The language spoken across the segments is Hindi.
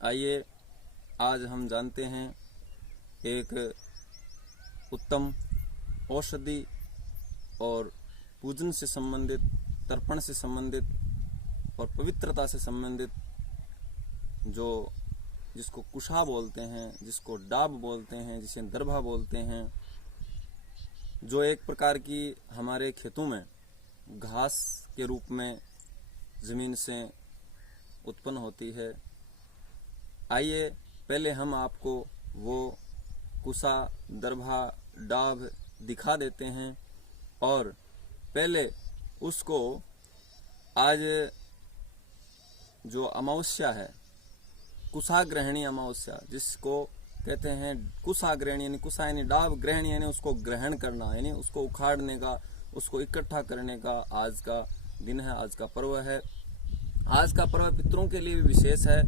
आइए आज हम जानते हैं एक उत्तम औषधि और पूजन से संबंधित, तर्पण से संबंधित और पवित्रता से संबंधित जिसको कुशा बोलते हैं, जिसको डाब बोलते हैं, जिसे दरभा बोलते हैं, जो एक प्रकार की हमारे खेतों में घास के रूप में ज़मीन से उत्पन्न होती है। आइए पहले हम आपको वो कुशा, दरभा, डाब दिखा देते हैं और पहले उसको आज जो अमावस्या है, कुशाग्रहणी अमावस्या, जिसको कहते हैं कुशाग्रहणी, यानी कुशा यानी डाब, ग्रहणी यानी उसको ग्रहण करना, यानी उसको उखाड़ने का, उसको इकट्ठा करने का आज का दिन है, आज का पर्व है। आज का पर्व पितरों के लिए भी विशेष है।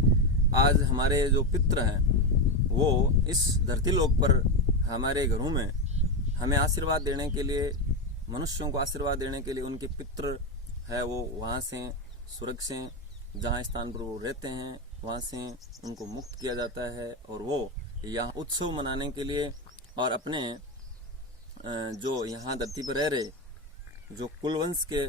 आज हमारे जो पितृ हैं वो इस धरती लोक पर हमारे घरों में हमें आशीर्वाद देने के लिए, मनुष्यों को आशीर्वाद देने के लिए उनके पितृ है वो वहाँ से स्वर्ग से जहाँ स्थान पर वो रहते हैं वहाँ से उनको मुक्त किया जाता है और वो यहाँ उत्सव मनाने के लिए और अपने जो यहाँ धरती पर रह रहे जो कुलवंश के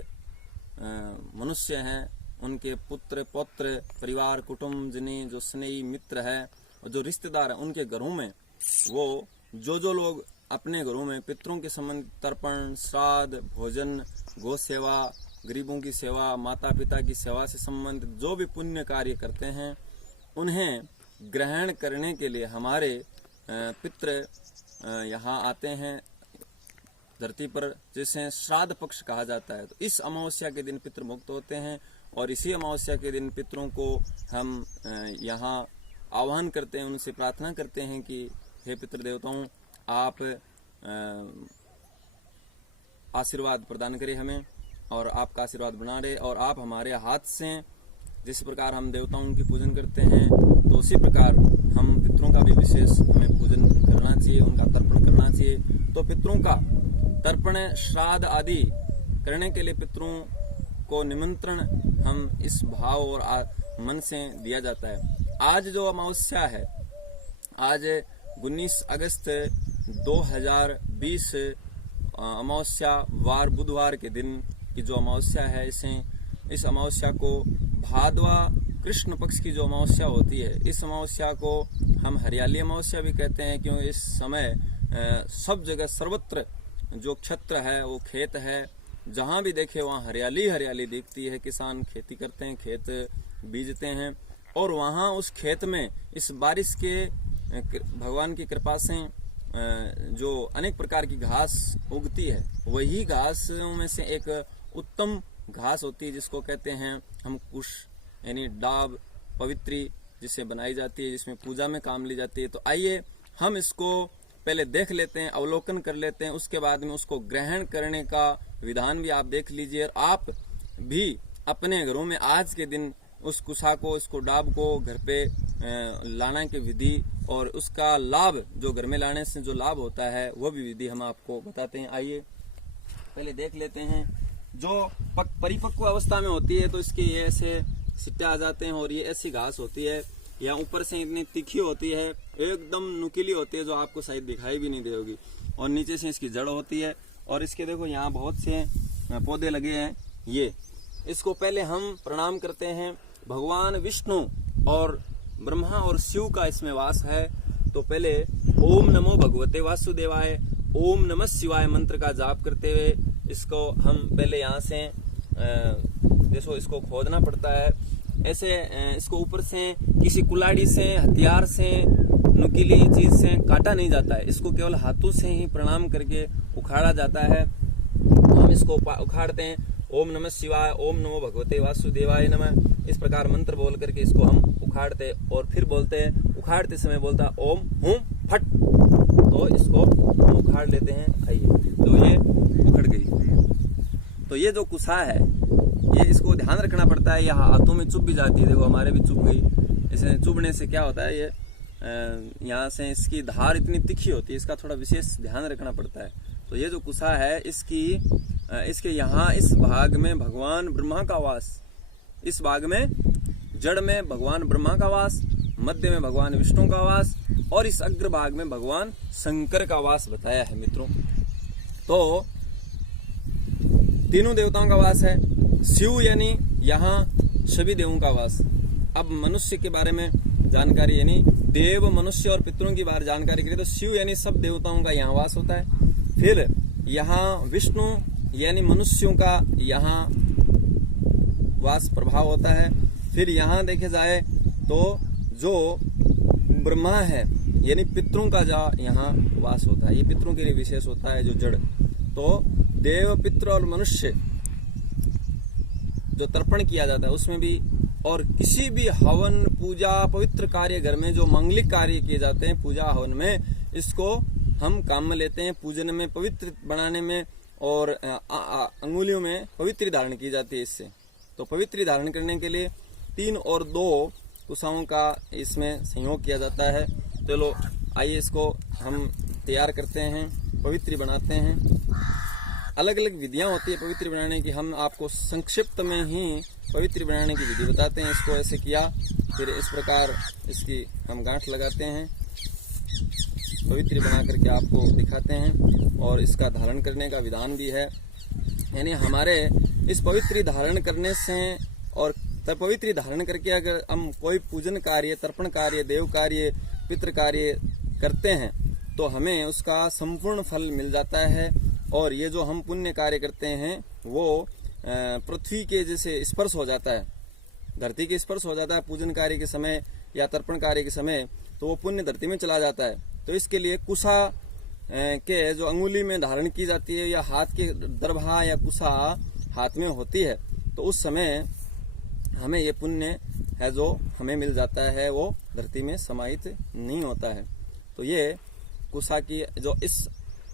मनुष्य हैं उनके पुत्र पौत्र, परिवार, कुटुंब, जिन्हें जो स्नेही मित्र है और जो रिश्तेदार हैं उनके घरों में वो जो लोग अपने घरों में पितरों के संबंध तर्पण, श्राद्ध, भोजन, गौ सेवा, गरीबों की सेवा, माता पिता की सेवा से संबंधित जो भी पुण्य कार्य करते हैं उन्हें ग्रहण करने के लिए हमारे पितृ यहाँ आते हैं धरती पर, जिसे श्राद्ध पक्ष कहा जाता है। तो इस अमावस्या के दिन पितृ मुक्त होते हैं और इसी अमावस्या के दिन पितरों को हम यहाँ आह्वान करते हैं, उनसे प्रार्थना करते हैं कि हे पितृ देवताओं, आप आशीर्वाद प्रदान करें हमें और आपका आशीर्वाद बना रहे और आप हमारे हाथ से जिस प्रकार हम देवताओं की पूजन करते हैं तो उसी प्रकार हम पितरों का भी विशेष हमें पूजन करना चाहिए, उनका तर्पण करना चाहिए। तो पितरों का तर्पण, श्राद्ध आदि करने के लिए पितरों को निमंत्रण हम इस भाव और मन से दिया जाता है। आज जो अमावस्या है, आज 19 अगस्त 2020 अमावस्या वार बुधवार के दिन की जो अमावस्या है, इस अमावस्या को भादवा कृष्ण पक्ष की जो अमावस्या होती है, इस अमावस्या को हम हरियाली अमावस्या भी कहते हैं, क्योंकि इस समय सब जगह सर्वत्र जो क्षेत्र है वो खेत है, जहाँ भी देखे वहाँ हरियाली हरियाली दिखती है। किसान खेती करते हैं, खेत बीजते हैं और वहाँ उस खेत में इस बारिश के भगवान की कृपा से जो अनेक प्रकार की घास उगती है, वही घास में से एक उत्तम घास होती है जिसको कहते हैं हम कुश, यानी डाब, पवित्री, जिससे बनाई जाती है, जिसमें पूजा में काम ली जाती है। तो आइए हम इसको पहले देख लेते हैं, अवलोकन कर लेते हैं, उसके बाद में उसको ग्रहण करने का विधान भी आप देख लीजिए और आप भी अपने घरों में आज के दिन उस कुशा को, इसको डाब को घर पे लाना की विधि और उसका लाभ, जो घर में लाने से जो लाभ होता है वो भी विधि हम आपको बताते हैं। आइए पहले देख लेते हैं। जो परिपक्व अवस्था में होती है तो इसके ये ऐसे सिट्टे आ जाते हैं और ये ऐसी घास होती है, यहाँ ऊपर से इतनी तीखी होती है, एकदम नुकीली होती है, जो आपको शायद दिखाई भी नहीं देगी, और नीचे से इसकी जड़ होती है और इसके देखो यहाँ बहुत से पौधे लगे हैं। ये इसको पहले हम प्रणाम करते हैं। भगवान विष्णु और ब्रह्मा और शिव का इसमें वास है। तो पहले ओम नमो भगवते वासुदेवाय, ओम नमः शिवाय मंत्र का जाप करते हुए इसको हम पहले यहाँ से देखो इसको खोदना पड़ता है। ऐसे इसको ऊपर से किसी कुल्हाड़ी से, हथियार से, नुकीली चीज से काटा नहीं जाता है, इसको केवल हाथों से ही प्रणाम करके उखाड़ा जाता है। हम इसको उखाड़ते हैं, ओम नमः शिवाय, ओम नमो भगवते वासुदेवाय नमः, इस प्रकार मंत्र बोल करके इसको हम उखाड़ते और फिर बोलते हैं, उखाड़ते समय बोलता ओम हुम फट, तो इसको हम उखाड़ लेते हैं। आइए, तो ये उखड़ गई। तो ये जो कुशा है, ये इसको ध्यान रखना पड़ता है, यहाँ हाथों में चुभ भी जाती है, देखो हमारे भी चुभ गई। इसे चुभने से क्या होता है, ये यहाँ से इसकी धार इतनी तीखी होती है, इसका थोड़ा विशेष ध्यान रखना पड़ता है। तो ये जो कुशा है, इसके यहाँ इस भाग में भगवान ब्रह्मा का वास, इस भाग में जड़ में भगवान ब्रह्मा का वास, मध्य में भगवान विष्णु का वास और इस अग्रभाग में भगवान शंकर का वास बताया है मित्रों। तो तीनों देवताओं का वास है। शिव यानी यहाँ सभी देवों का वास। अब मनुष्य के बारे में जानकारी यानी देव, मनुष्य और पितरों की बारे जानकारी करें तो शिव यानी सब देवताओं का यहाँ वास होता है। फिर यहाँ विष्णु यानी मनुष्यों का यहाँ वास प्रभाव होता है। फिर यहाँ देखे जाए तो जो ब्रह्मा है यानी पितरों का यहाँ वास होता है। ये पितरों के लिए विशेष होता है जो जड़। तो देव, पितृ और मनुष्य जो तर्पण किया जाता है उसमें भी, और किसी भी हवन, पूजा, पवित्र कार्य घर में जो मंगलिक कार्य किए जाते हैं पूजा हवन में, इसको हम काम में लेते हैं। पूजन में, पवित्र बनाने में और अंगुलियों में पवित्री धारण की जाती है इससे। तो पवित्री धारण करने के लिए 3 और 2 कुशाओं का इसमें संयोग किया जाता है। चलो आइए इसको हम तैयार करते हैं, पवित्री बनाते हैं। अलग अलग विधियां होती है पवित्र बनाने की। हम आपको संक्षिप्त में ही पवित्र बनाने की विधि बताते हैं। इसको ऐसे किया, फिर इस प्रकार इसकी हम गांठ लगाते हैं, पवित्र बना करके आपको दिखाते हैं। और इसका धारण करने का विधान भी है। यानी हमारे इस पवित्र धारण करने से और पवित्र धारण करके अगर हम कोई पूजन कार्य, तर्पण कार्य, देव कार्य, पितृ कार्य करते हैं तो हमें उसका संपूर्ण फल मिल जाता है। और ये जो हम पुण्य कार्य करते हैं वो पृथ्वी के जैसे स्पर्श हो जाता है, धरती के स्पर्श हो जाता है पूजन कार्य के समय या तर्पण कार्य के समय, तो वो पुण्य धरती में चला जाता है। तो इसके लिए कुशा के जो अंगुली में धारण की जाती है या हाथ के दरभा या कुशा हाथ में होती है, तो उस समय हमें ये पुण्य है जो हमें मिल जाता है वो धरती में समाहित नहीं होता है। तो ये कुशा की जो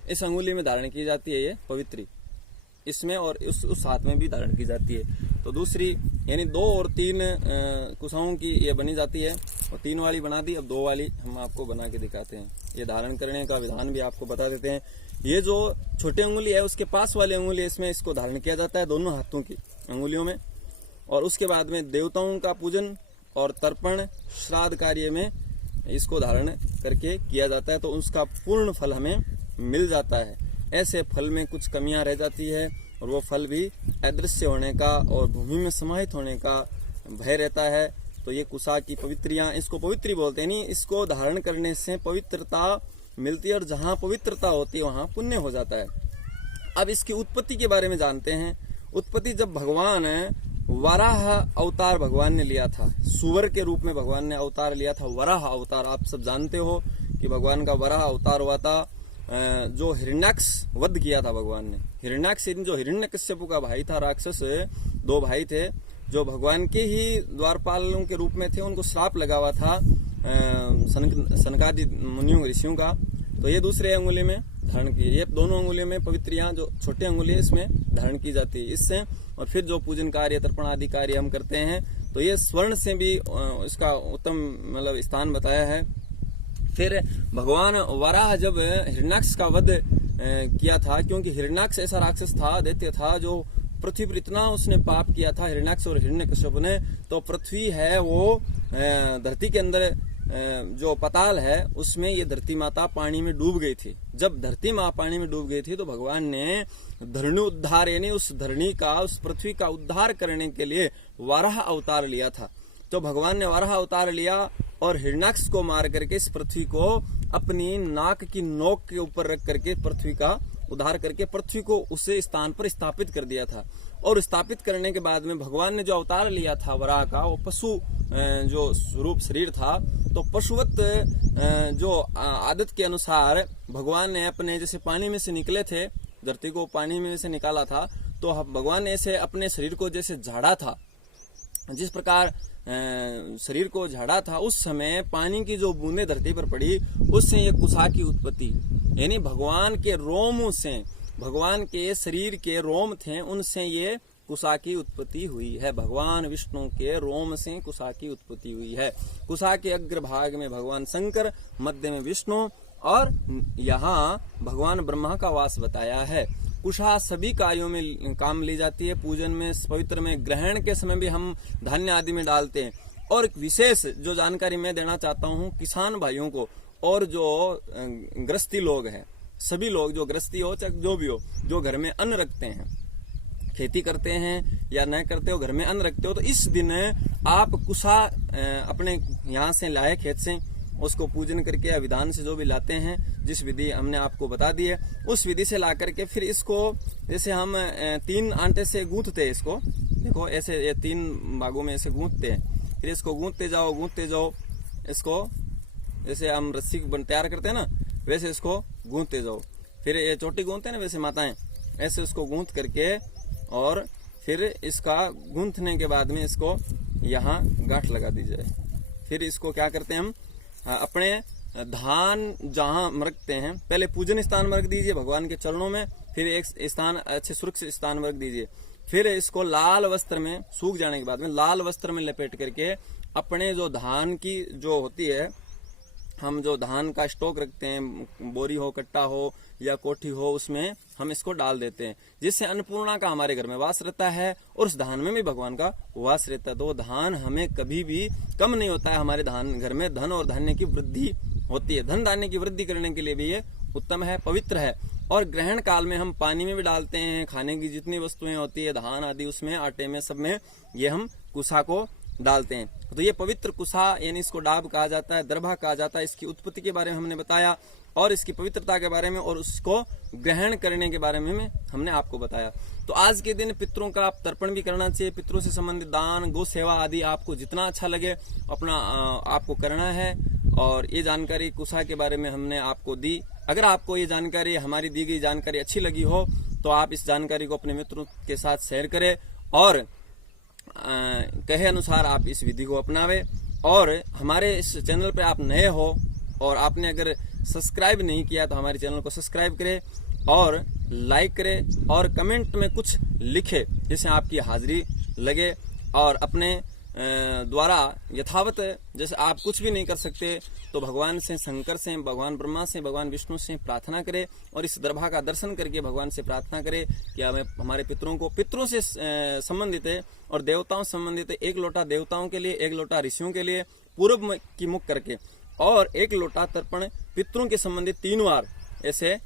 इस अंगुली में धारण की जाती है ये पवित्री, इसमें और उस हाथ में भी धारण की जाती है। तो दूसरी यानी 2 और 3 कुशाओं की ये बनी जाती है। और 3 वाली बना दी, अब 2 वाली हम आपको बना के दिखाते हैं। ये धारण करने का विधान भी आपको बता देते हैं। ये जो छोटी अंगुली है उसके पास वाली अंगुली इसमें इसको धारण किया जाता है दोनों हाथों की अंगुलियों में। और उसके बाद में देवताओं का पूजन और तर्पण, श्राद्ध कार्य में इसको धारण करके किया जाता है, तो उसका पूर्ण फल हमें मिल जाता है। ऐसे फल में कुछ कमियां रह जाती है और वो फल भी अदृश्य होने का और भूमि में समाहित होने का भय रहता है। तो ये कुशा की पवित्रियां, इसको पवित्री बोलते हैं। नहीं, इसको धारण करने से पवित्रता मिलती है और जहाँ पवित्रता होती है वहाँ पुण्य हो जाता है। अब इसकी उत्पत्ति के बारे में जानते हैं। उत्पत्ति जब भगवान वराह अवतार भगवान ने लिया था, सुवर के रूप में भगवान ने अवतार लिया था, वराह अवतार। आप सब जानते हो कि भगवान का वराह अवतार हुआ था जो हिरण्याक्ष वध किया था भगवान ने। हिरण्याक्ष जो हिरण्यकश्यप का भाई था, राक्षस 2 भाई थे जो भगवान के ही द्वारपालों के रूप में थे। उनको श्राप लगा हुआ था सनकादि मुनियों ऋषियों का। तो ये दूसरे अंगुली में धारण की, ये दोनों अंगुलियों में पवित्रियां जो छोटी अंगुली है इसमें धारण की जाती है इससे। और फिर जो पूजन कार्य, तर्पण आदि कार्य हम करते हैं तो ये स्वर्ण से भी इसका उत्तम मतलब स्थान बताया है। फिर भगवान वराह जब हिरण्याक्ष का वध किया था, क्योंकि हिरण्याक्ष ऐसा राक्षस था, दैत्य था, जो पृथ्वी पर इतना उसने पाप किया था हिरण्याक्ष और हिरण्यकश्यप ने। तो पृथ्वी है वो धरती के अंदर जो पताल है उसमें ये धरती माता पानी में डूब गई थी। जब धरती माँ पानी में डूब गई थी तो भगवान ने धरणी उद्धार यानी उस धरणी का, उस पृथ्वी का उद्धार करने के लिए वराह अवतार लिया था। तो भगवान ने वराह अवतार लिया और हिरण्याक्ष को मार करके इस पृथ्वी को अपनी नाक की नोक के ऊपर रख करके पृथ्वी का उद्धार करके पृथ्वी को उसे स्थान पर स्थापित कर दिया था। और स्थापित करने के बाद में भगवान ने जो अवतार लिया था वराह का, वो पशु जो स्वरूप शरीर था, तो पशुवत जो आदत के अनुसार भगवान ने अपने जैसे पानी में से निकले थे, धरती को पानी में से निकाला था, तो भगवान ने ऐसे अपने शरीर को जैसे झाड़ा था, जिस प्रकार शरीर को झाड़ा था, उस समय पानी की जो बूंदे धरती पर पड़ी उससे ये कुशा की उत्पत्ति, यानी भगवान के रोम से, भगवान के शरीर के रोम थे उनसे ये कुशा की उत्पत्ति हुई है। भगवान विष्णु के रोम से कुशा की उत्पत्ति हुई है। कुशा के अग्रभाग में भगवान शंकर, मध्य में विष्णु और यहाँ भगवान ब्रह्मा का वास बताया है। कुशा सभी कार्यों में काम ली जाती है। पूजन में, पवित्र में, ग्रहण के समय भी हम धान्य आदि में डालते हैं। और एक विशेष जो जानकारी मैं देना चाहता हूँ किसान भाइयों को और जो गृहस्थी लोग हैं, सभी लोग जो गृहस्थी हो चाहे जो भी हो, जो घर में अन्न रखते हैं, खेती करते हैं या न करते हो, घर में अन्न रखते हो, तो इस दिन आप कुसा अपने यहाँ से लाए खेत से, उसको पूजन करके या विधान से जो भी लाते हैं, जिस विधि हमने आपको बता दी है उस विधि से ला करके फिर इसको जैसे हम 3 आंटे से गूंथते हैं, इसको देखो ऐसे ये 3 भागों में ऐसे गूंथते हैं, फिर इसको गूंथते जाओ, इसको जैसे हम रस्सी तैयार करते हैं ना वैसे इसको गूंथते जाओ, फिर ये चोटी गूंथते हैं ना वैसे माताएं ऐसे उसको गूंथ करके, और फिर इसका गूंथने के बाद में इसको यहाँ गांठ लगा दी जाए। फिर इसको क्या करते हैं हम अपने धान जहां रखते हैं, पहले पूजन स्थान में रख दीजिए भगवान के चरणों में, फिर एक स्थान अच्छे सुरक्षित स्थान में रख दीजिए, फिर इसको लाल वस्त्र में सूख जाने के बाद में लाल वस्त्र में लपेट करके अपने जो धान की जो होती है, हम जो धान का स्टॉक रखते हैं, बोरी हो, कट्टा हो या कोठी हो, उसमें हम इसको डाल देते हैं, जिससे अन्नपूर्णा का हमारे घर में वास रहता है और उस धान में भी भगवान का वास रहता है। तो धान हमें कभी भी कम नहीं होता है, हमारे धान घर में धन और धान्य की वृद्धि होती है। धन धान्य की वृद्धि करने के लिए भी ये उत्तम है, पवित्र है। और ग्रहण काल में हम पानी में भी डालते हैं, खाने की जितनी वस्तुएं होती है, धान आदि, उसमें आटे में, सब में ये हम कुसा को डालते हैं। तो ये पवित्र कुसा यानी इसको डाब कहा जाता है, दरभा कहा जाता है। इसकी उत्पत्ति के बारे में हमने बताया और इसकी पवित्रता के बारे में और उसको ग्रहण करने के बारे में हमने आपको बताया। तो आज के दिन पितरों का आप तर्पण भी करना चाहिए, पितरों से संबंधित दान, गौ सेवा आदि आपको जितना अच्छा लगे अपना आपको करना है। और ये जानकारी कुसा के बारे में हमने आपको दी। अगर आपको ये जानकारी, हमारी दी गई जानकारी अच्छी लगी हो तो आप इस जानकारी को अपने मित्रों के साथ शेयर करें और कहे अनुसार आप इस विधि को अपनावे। और हमारे इस चैनल पे आप नए हो और आपने अगर सब्सक्राइब नहीं किया तो हमारे चैनल को सब्सक्राइब करें और लाइक करें और कमेंट में कुछ लिखे जिससे आपकी हाजिरी लगे। और अपने द्वारा यथावत, जैसे आप कुछ भी नहीं कर सकते तो भगवान से, शंकर से, भगवान ब्रह्मा से, भगवान विष्णु से प्रार्थना करें और इस दरभा का दर्शन करके भगवान से प्रार्थना करें कि हमें हमारे पितरों से संबंधित है और देवताओं से संबंधित है। 1 लोटा देवताओं के लिए, 1 लोटा ऋषियों के लिए पूर्व की मुख करके और 1 लोटा तर्पण पितरों के संबंधित 3 बार ऐसे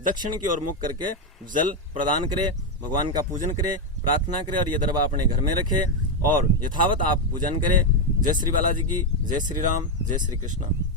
दक्षिण की ओर मुख करके जल प्रदान करे, भगवान का पूजन करे, प्रार्थना करे और ये दरबा अपने घर में रखे और यथावत आप पूजन करें। जय श्री बालाजी की, जय श्री राम, जय श्री कृष्ण।